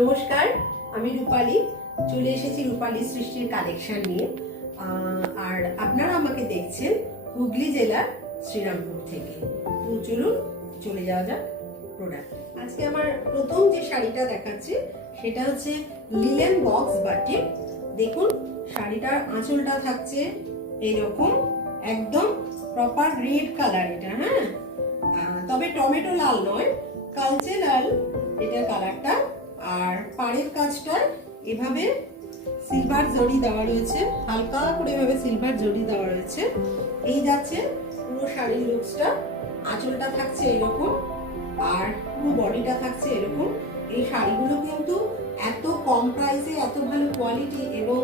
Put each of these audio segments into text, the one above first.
নমস্কার, আমি রূপালী। চলে এসেছি রূপালী সৃষ্টির কালেকশন নিয়ে। আর আপনারা আমাকে দেখছেন হুগলি জেলার শ্রীরামপুর থেকে। তো চলুন চলে যাওয়া যাক প্রোডাক্ট। আজকে আমার প্রথম যে শাড়িটা দেখাচ্ছি সেটা হচ্ছে লিলেন বক্স বাটিক। দেখুন শাড়িটার আঁচলটা থাকছে এইরকম, একদম প্রপার রেড কালার এটা। হ্যাঁ, তবে টমেটো লাল নয়, কালচে লাল এটা কালারটা। আর পাড়ের কাজটা এভাবে সিলভার জড়ি দেওয়া রয়েছে, হালকা করে এভাবে সিলভার জড়ি দেওয়া রয়েছে। এই যাচ্ছে পুরো শাড়ির লুকসটা। আঁচলটা থাকছে এরকম আর পুরো বডিটা থাকছে এরকম। এই শাড়িগুলো কিন্তু এত কম প্রাইসে এত ভালো কোয়ালিটি, এবং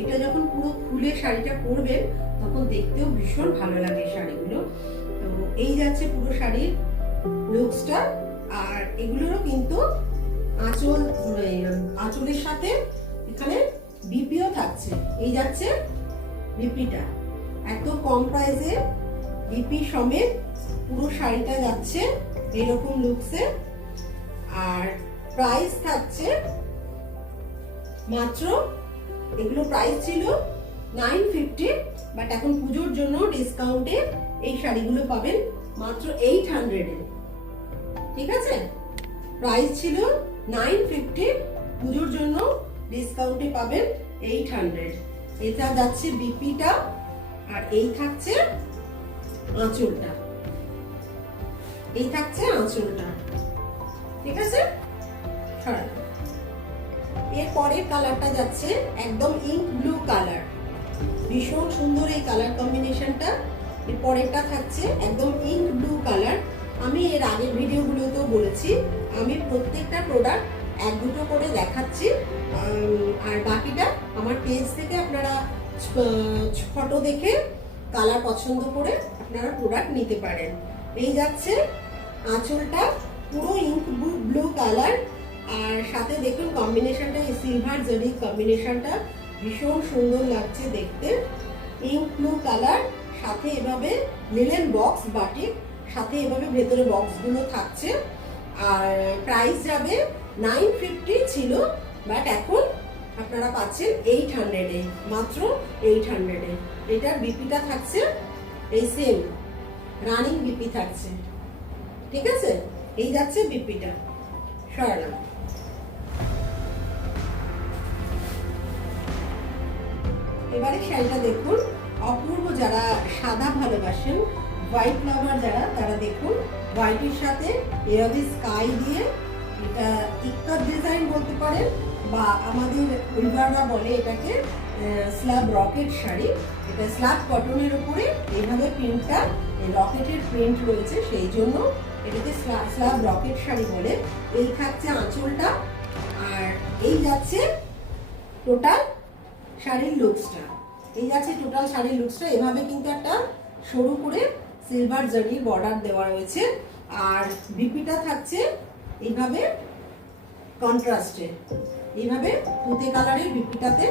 এটা যখন পুরো খুলে শাড়িটা পরবেন তখন দেখতেও ভীষণ ভালো লাগে শাড়িগুলো। তো এই যাচ্ছে পুরো শাড়ির লুকসটা। আর এগুলোরও কিন্তু আঁচলের সাথে এখানে বিপিও থাকছে। এই যাচ্ছে বিপিটা, এত কম প্রাইসে বিপি সমেত পুরো শাড়িটা যাচ্ছে এরকম লুকসে। আর প্রাইস থাকছে মাত্র, এগুলো প্রাইস ছিল 950, বাট এখন পুজোর জন্য ডিসকাউন্টে এই শাড়িগুলো পাবেন মাত্র 800 এ। ঠিক আছে, প্রাইস ছিল 950, পুজোর জন্য ডিসকাউন্টে পাবেন 800। এটা যাচ্ছে বিপিটা, আর এই থাকছে আঁচলটা। এই থাকছে আঁচলটা। ঠিক আছে, এর পরের কালারটা যাচ্ছে একদম ইঙ্ক ব্লু কালার। ভীষণ সুন্দর এই কালার কম্বিনেশনটা। এর পরেরটা থাকছে একদম ইঙ্ক ব্লু কালার। আমি এর আগের ভিডিওগুলোতেও বলেছি আমি প্রত্যেকটা প্রোডাক্ট এক দুটো করে দেখাচ্ছি, আর বাকিটা আমার পেজ থেকে আপনারা ফটো দেখে কালার পছন্দ করে আপনারা প্রোডাক্ট নিতে পারেন। এই যাচ্ছে আঁচলটা পুরো ইঙ্ক ব্লু কালার, আর সাথে দেখুন কম্বিনেশনটা এই সিলভার জরি কম্বিনেশনটা ভীষণ সুন্দর লাগছে দেখতে। ইঙ্ক ব্লু কালার, সাথে এভাবে লিলেন বক্স বাটিক, সাথে এভাবে ভেতরে বক্সগুলো থাকছে। আর প্রাইস যাবে 950 ছিল, বাট এখন আপনারা পাচ্ছেন 800 এ, মাত্র 800 এ। এটার বিপিটা থাকছে এই সেম রানিং বিপি থাকছে। ঠিক আছে, এই যাচ্ছে বিপিটা। সরালাম। এবারে শাড়িটা দেখুন, অপূর্ব যারা সাদা ভালোবাসেন, হোয়াইট লাভার যারা, তারা দেখুন হোয়াইটের সাথে এভাবে স্কাই দিয়ে, এটা ইক্কাত ডিজাইন বলতে পারেন, বা আমাদের উইভাররা বলে এটাকে স্ল্যাব রকেট শাড়ি। এটা স্ল্যাব কটনের উপরে এইভাবে প্রিন্টটা, রকেটের প্রিন্ট রয়েছে, সেই জন্য এটাকে স্ল্যাব রকেট শাড়ি বলে। এই থাকছে আঁচলটা, আর এই যাচ্ছে টোটাল শাড়ির লুকসটা। এই যাচ্ছে টোটাল শাড়ির লুকসটা। এভাবে কিন্তু একটা সরু করে সিলভার জারি বর্ডার দেওয়া রয়েছে, আর বিপিটা থাকছে এইভাবে কন্ট্রাস্টে, এইভাবে তুতে কালারের বিপিটাতে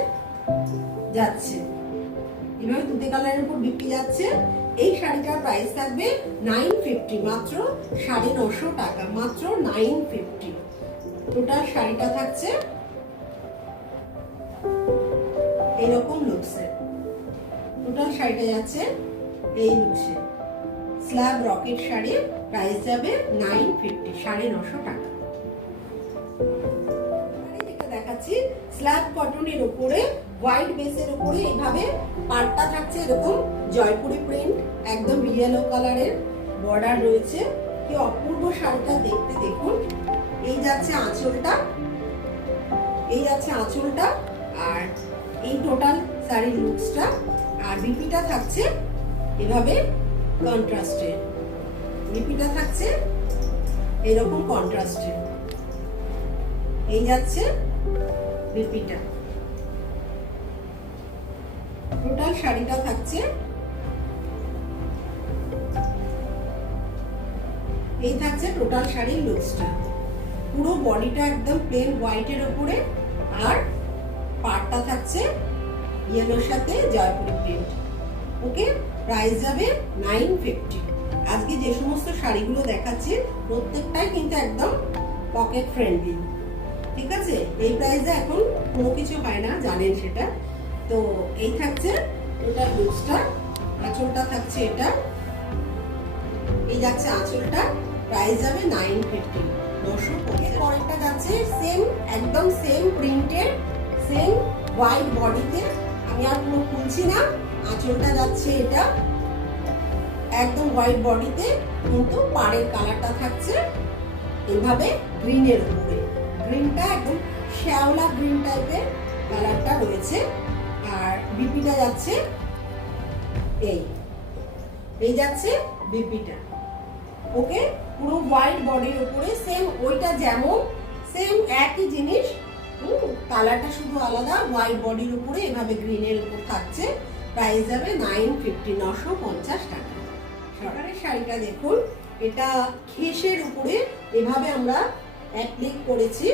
যাচ্ছে, এইভাবে তুতে কালারের উপর বিপি যাচ্ছে। এই শাড়িটার প্রাইস থাকবে 950, মাত্র 950 টাকা, মাত্র 950। টোটাল শাড়িটা থাকছে এইরকম লুকসে। টোটাল শাড়িটা যাচ্ছে এই লুকসে, স্ল্যাব রকেট শাড়ি। প্রাইস যাবে 950, 950 টাকা। যেটা দেখাচ্ছি স্ল্যাব কটনের উপরে হোয়াইট বেসের উপরে এইভাবে পাড়টা থাকছে এরকম জয়পুরি প্রিন্ট, একদম ইয়েলো কালারের বর্ডার রয়েছে। কি অপূর্ব শাড়িটা দেখতে দেখুন। এই যাচ্ছে আঁচলটা, এই যাচ্ছে আঁচলটা, আর এই টোটাল শাড়ির লুকসটা। আর বিপিটা থাকছে এভাবে কন্ট্রাস্টে, বিপিটা থাকছে এরকম কন্ট্রাস্টে। এই যাচ্ছে বিপিটা। টোটাল শাড়িটা থাকছে এই, থাকছে টোটাল শাড়ির লুকসটা। পুরো বডিটা একদম প্লেন হোয়াইটের উপরে, আর পাড়টা থাকছে ইয়েলোর সাথে জয়পুরি প্রিন্ট। ওকে, প্রাইস যাবে 950। আজকে যে সমস্ত শাড়িগুলো দেখাচ্ছি প্রত্যেকটাই কিন্তু একদম পকেট ফ্রেন্ডলি। ঠিক আছে। এই প্রাইসে এখন কোনো কিছু হয় না, জানেন সেটা। তো এই থাকছে টোটাল লুকসটা। আঁচলটা থাকছে এটা, এই যাচ্ছে আঁচলটা, প্রাইস যাবে 950, 950। পরেরটা যাচ্ছে সেম, একদম সেম প্রিন্টেড, সেম হোয়াইট বডিতে। আমি আর পুরো খুলছি না, আঁচলটা যাচ্ছে এটা একদম হোয়াইট বডিতে, কিন্তু পাড়ের কালারটা থাকছে এইভাবে গ্রিনের উপরে। গ্রিনটা একদম শ্যাওলা গ্রিন টাইপের কালারটা রয়েছে। আর বিপিটা যাচ্ছে এই যাচ্ছে বিপিটা। ওকে, পুরো হোয়াইট বডির উপরে সেম, ওইটা যেমন সেম একই জিনিস, কালারটা শুধু আলাদা। হোয়াইট বডির উপরে এভাবে গ্রিনের উপর থাকছে, প্রাইস যাবে 950, 950 টাকা। সরকারের শাড়িটা দেখুন, এটা খেসের উপরে এভাবে আমরা অ্যাপ্লিক করেছি,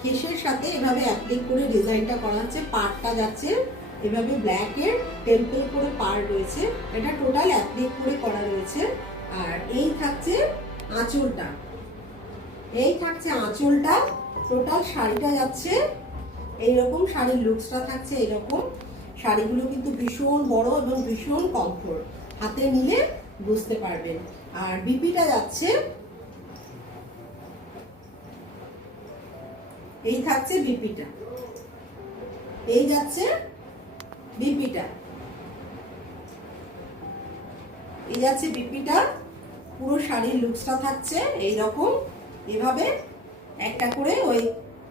খেসের সাথে এভাবে অ্যাপ্লিক করে ডিজাইনটা করা হচ্ছে। পাড়টা যাচ্ছে এভাবে ব্ল্যাকের টেম্পল করে পাড় রয়েছে, এটা টোটাল অ্যাপ্লিক করে করা রয়েছে। আর এই থাকছে আঁচলটা, এই থাকছে আঁচলটা। টোটাল শাড়িটা যাচ্ছে এইরকম, শাড়ির লুকসটা থাকছে এরকম। শাড়িগুলো কিন্তু ভীষণ বড় এবং ভীষণ কমফোর্ট, হাতে নিলে বুঝতে পারবেন। আর বিপিটা যাচ্ছে এই থাকছে বিপিটা, এই যাচ্ছে বিপিটা, এই যাচ্ছে বিপিটা। পুরো শাড়ির লুকসটা থাকছে এইরকম, এভাবে একটা করে ওই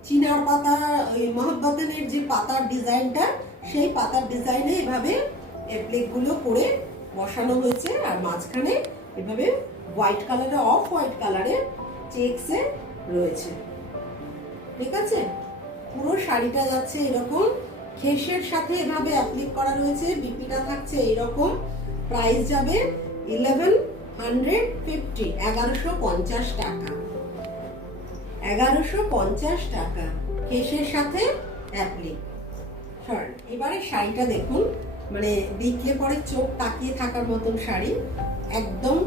চিনার পাতা, ওই মহাব্বতের যে পাতার ডিজাইনটা, সেই পাতার ডিজাইনে এভাবে অ্যাপ্লিকগুলো করে বসানো হয়েছে। আর মাঝখানে এভাবে হোয়াইট কালারে, অফ হোয়াইট কালারে চেকসে রয়েছে, ঠিক আছে। পুরো শাড়িটা যাচ্ছে এরকম, খেসের সাথে এভাবে অ্যাপ্লিক করা রয়েছে। বিপিটা থাকছে এরকম, প্রাইস যাবে 1150, 1150 টাকা, 1150 টাকা খেসের সাথে অ্যাপ্লিক। এবারে শাড়িটা দেখুন, মানে দেখলে পরে চোখ তাকিয়ে থাকার মতন শাড়ি, একদম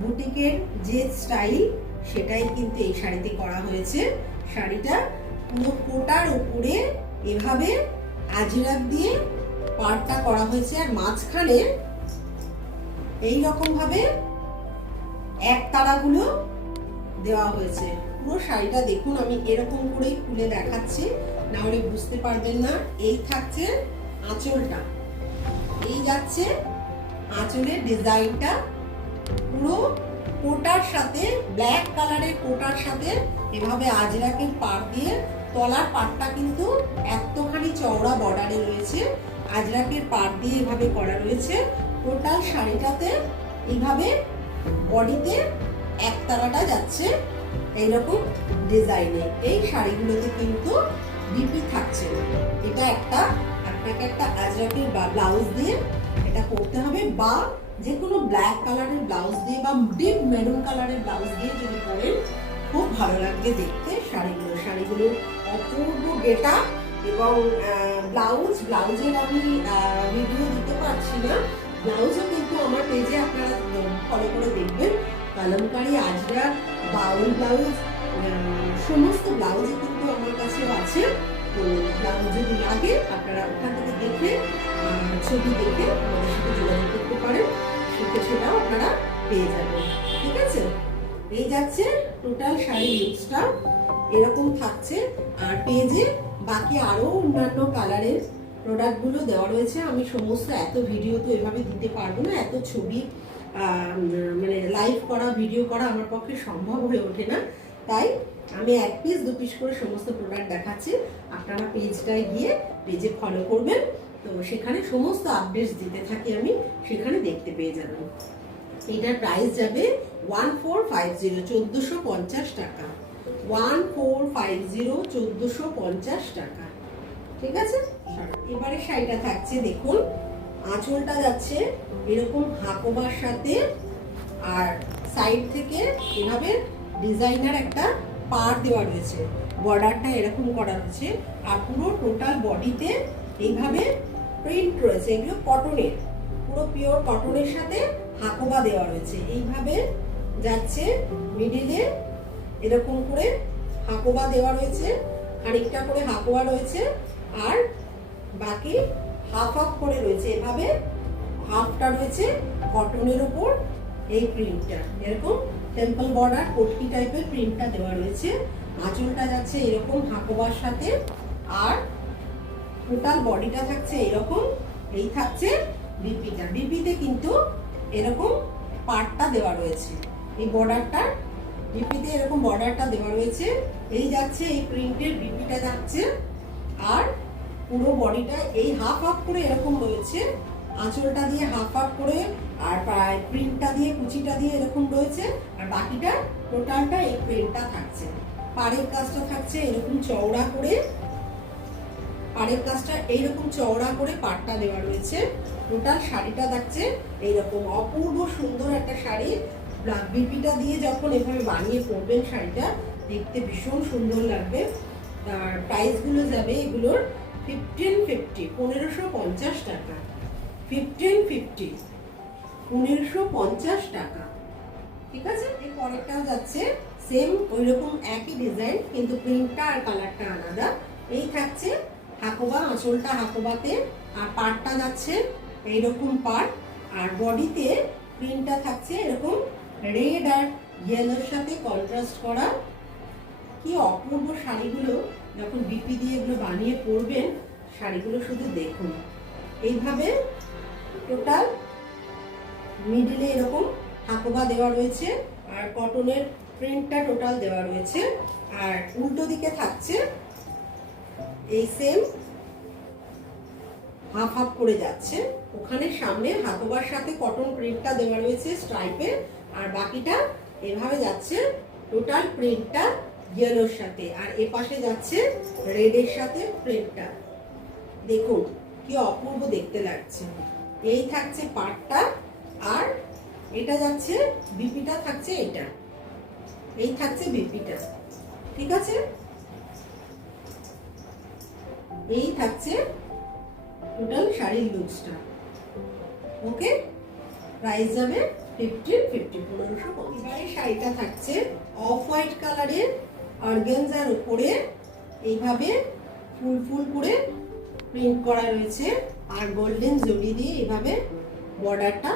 বুটিকের যে স্টাইল সেটাই কিন্তু এই শাড়িতে করা হয়েছে। শাড়িটা পুরো কোটার উপরে এভাবে আজরাক দিয়ে পাড়টা করা হয়েছে, আর মাঝখানে এই রকম ভাবে এক তারাগুলো দেওয়া হয়েছে। পুরো শাড়িটা দেখুন, আমি এরকম করেই খুলে দেখাচ্ছি, না হলে বুঝতে পারবেন না। এই থাকছে আঁচলটা, এই যাচ্ছে আঁচলের ডিজাইনটা, পুরো কোটার সাথে, ব্ল্যাক কালারের কোটার সাথে এভাবে আজরাকের পাড় দিয়ে, তলার পাড়টা কিন্তু এতখানি চওড়া বর্ডারে রয়েছে, আজরাকের পাড় দিয়ে এভাবে করা রয়েছে। টোটাল শাড়িটাতে এইভাবে বডিতে একতারাটা যাচ্ছে এইরকম ডিজাইনে। এই শাড়িগুলোতে কিন্তু বিপি থাকছে না, এটা একটা আপনাকে একটা আজরাকের ব্লাউজ দিয়ে এটা করতে হবে, বা যে কোনো ব্ল্যাক কালারের ব্লাউজ দিয়ে বা ডিপ মেরুন কালারের ব্লাউজ দিয়ে যদি পরেন খুব ভালো লাগবে দেখতে শাড়িগুলো। শাড়িগুলো অপূর্ব গেটা। এবং ব্লাউজের আমি ভিডিও দিতে পারছি না, ব্লাউজও কিন্তু আমার পেজে আপনারা ফলো করে দেখবেন। কালামকারী, আজরাক, বাউল ব্লাউজ, সমস্ত ব্লাউজই কিন্তু আমার কাছেও আছে। তো ব্লাউজ যদি লাগে আপনারা ওখান থেকে দেখে, ছবি দেখে আমাদের সাথে যোগাযোগ করতে পারেন, সেটাও আপনারা পেয়ে যাবেন, ঠিক আছে। এই যাচ্ছে টোটাল শাড়ির লুকসটা এরকম থাকছে। আর পেজে বাকি আরো অন্যান্য কালারের প্রোডাক্টগুলো দেওয়া রয়েছে। আমি সমস্ত এত ভিডিও তো এভাবে দিতে পারবো না, এত ছবি মানে লাইভ করা, ভিডিও করা আমার পক্ষে সম্ভব হয়ে ওঠে না। তাই আমি 1 পিস 2 পিস করে সমস্ত প্রোডাক্ট দেখাচ্ছি। আপনারা পেজটায় গিয়ে পেজে ফলো করবেন, তো সেখানে সমস্ত আপডেটস দিতে থাকি আমি, সেখানে দেখতে পেয়ে যাবেন। এটার প্রাইস যাবে 1450, 1450 টাকা, 1450, 1450 টাকা, ঠিক আছে। এবারে শাড়িটা থাকছে দেখুন, আঁচলটা যাচ্ছে এরকম হাকোবার সাথে, আর সাইড থেকে এভাবে ডিজাইনার একটা পাড় দেওয়া রয়েছে, বর্ডারটা এরকম করা রয়েছে। আর পুরো টোটাল বডিতে এইভাবে প্রিন্ট রয়েছে, এগুলো কটনের, পুরো পিওর কটনের সাথে হাকোবা দেওয়া রয়েছে। এইভাবে যাচ্ছে মিডিলে এরকম করে হাকোবা দেওয়া রয়েছে। খানিকটা করে হাফওয়া রয়েছে আর বাকি হাফ হাফ করে রয়েছে। এভাবে হাফটা রয়েছে কটনের উপর এই প্রিন্টটা, এরকম টেম্পল বর্ডার কোটকি টাইপের প্রিন্টটা দেওয়া রয়েছে। আঁচলটা যাচ্ছে এরকম হাকোবার সাথে, আর টোটাল বডিটা থাকছে এরকম। এই থাকছে বিপিটা, বিপিতে কিন্তু এরকম পার্টটা দেওয়া রয়েছে, এই বর্ডারটা বিপিতে এরকম বর্ডারটা দেওয়া রয়েছে। এই যাচ্ছে এই প্রিন্টের বিপিটা যাচ্ছে, আর পুরো বডিটা এই হাফ হাফ করে এরকম রয়েছে। আঁচলটা দিয়ে হাফ হাফ করে, আর প্রিন্টটা দিয়ে কুচিটা দিয়ে এরকম রয়েছে, আর বাকিটা টোটালটা এই প্রিন্টটা থাকছে। পাড়ের কাজটা থাকছে এরকম চওড়া করে, পাড়ের কাজটা এইরকম চওড়া করে পাড়টা দেওয়া রয়েছে। টোটাল শাড়িটা থাকছে এইরকম অপূর্ব সুন্দর একটা শাড়ি। বিপিটা দিয়ে যখন এভাবে বানিয়ে পরবেন শাড়িটা দেখতে ভীষণ সুন্দর লাগবে। আর প্রাইসগুলো যাবে এগুলোর 1550, 1550 টাকা, 1550, 1550 টাকা। ঠিক আছে, এর পরেরটাও যাচ্ছে সেম ওইরকম একই ডিজাইন, কিন্তু প্রিন্টটা আর কালারটা আলাদা। এই থাকছে হাকোবা, আঁচলটা হাকোবাতে, আর পাড়টা যাচ্ছে এইরকম পাড়, আর বডিতে প্রিন্টটা থাকছে এরকম রেড আর ইয়েলোর সাথে কন্ট্রাস্ট করা। কি অপূর্ব শাড়িগুলো, যখন বিপি দিয়ে এগুলো বানিয়ে পরবেন শাড়িগুলো শুধু দেখুন। এইভাবে টোটাল মিডলে এরকম হাকোবা দেওয়া রয়েছে, আর কটনের প্রিন্টটা টোটাল দেওয়া রয়েছে। আর উল্টো দিকে থাকছে এই সেম হাফ হাফ করে যাচ্ছে, ওখানে সামনে হাকোবার সাথে কটন প্রিন্টটা দেওয়া রয়েছে স্ট্রাইপে, আর বাকিটা এভাবে যাচ্ছে টোটাল প্রিন্টটা ইয়েলোর সাথে, আর এ পাশে যাচ্ছে রেডের সাথে প্রিন্টটা। দেখুন কি অপূর্ব দেখতে লাগছে। এই থাকছে পাড়টা, আর এটা যাচ্ছে বিপিটা থাকছে এটা, এই থাকছে বিপিটা। ঠিক আছে, এই থাকছে টোটাল শাড়ির লুকসটা। ওকে, প্রাইস যাবে 1550, 1550। এবারে শাড়িটা থাকছে অফ হোয়াইট কালারের অর্গানজার উপরে এইভাবে ফুল ফুল করে প্রিন্ট করা রয়েছে, আর গোল্ডেন জরি দিয়ে এইভাবে বর্ডারটা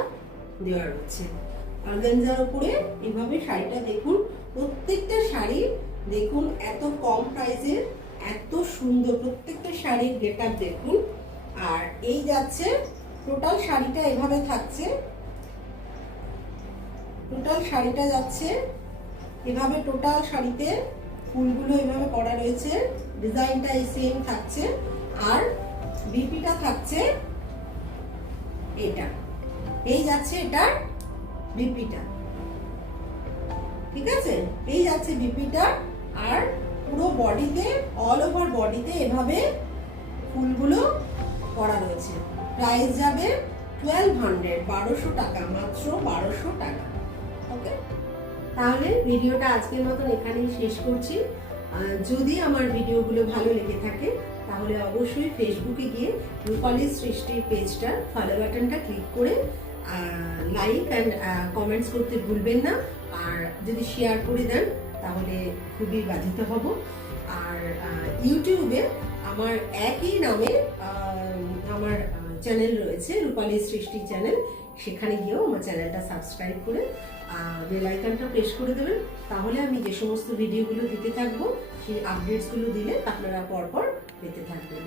দেওয়া রয়েছে অর্গানজার উপরে। এইভাবে শাড়িটা দেখুন, প্রত্যেকটা শাড়ি দেখুন এত কম প্রাইসে এত সুন্দর, প্রত্যেকটা শাড়ির গেটআপ দেখুন। আর এই যাচ্ছে টোটাল শাড়িটা এভাবে থাকছে, টোটাল শাড়িটা যাচ্ছে এভাবে, টোটাল শাড়িতে ফুলগুলো এভাবে করা রয়েছে, ডিজাইনটা এই সেম থাকছে, আর বিপিটা থাকছে এটা, এই যাচ্ছে এটার বিপিটা। ঠিক আছে, এই যাচ্ছে বিপিটা, আর পুরো বডিতে অল ওভার বডিতে এভাবে ফুলগুলো করা রয়েছে। প্রাইস যাবে 1200, 1200 টাকা, মাত্র 1200 টাকা। ওকে, তাহলে ভিডিওটা আজকের মতন এখানেই শেষ করছি। যদি আমার ভিডিওগুলো ভালো লেগে থাকে তাহলে অবশ্যই ফেসবুকে গিয়ে রূপালী সৃষ্টির পেজটা ফলো বাটনটা ক্লিক করে লাইক অ্যান্ড কমেন্টস করতে ভুলবেন না। আর যদি শেয়ার করে দেন তাহলে খুবই বাধিত হব। আর ইউটিউবে আমার একই নামে আমার চ্যানেল রয়েছে, রূপালী সৃষ্টি চ্যানেল, সেখানে গিয়েও আমার চ্যানেলটা সাবস্ক্রাইব করে বেল আইকনটা প্রেস করে দেবেন। তাহলে আমি যে সমস্ত ভিডিওগুলো দিতে থাকবো সেই আপডেটসগুলো দিলে আপনারা পরপর পেতে থাকবেন।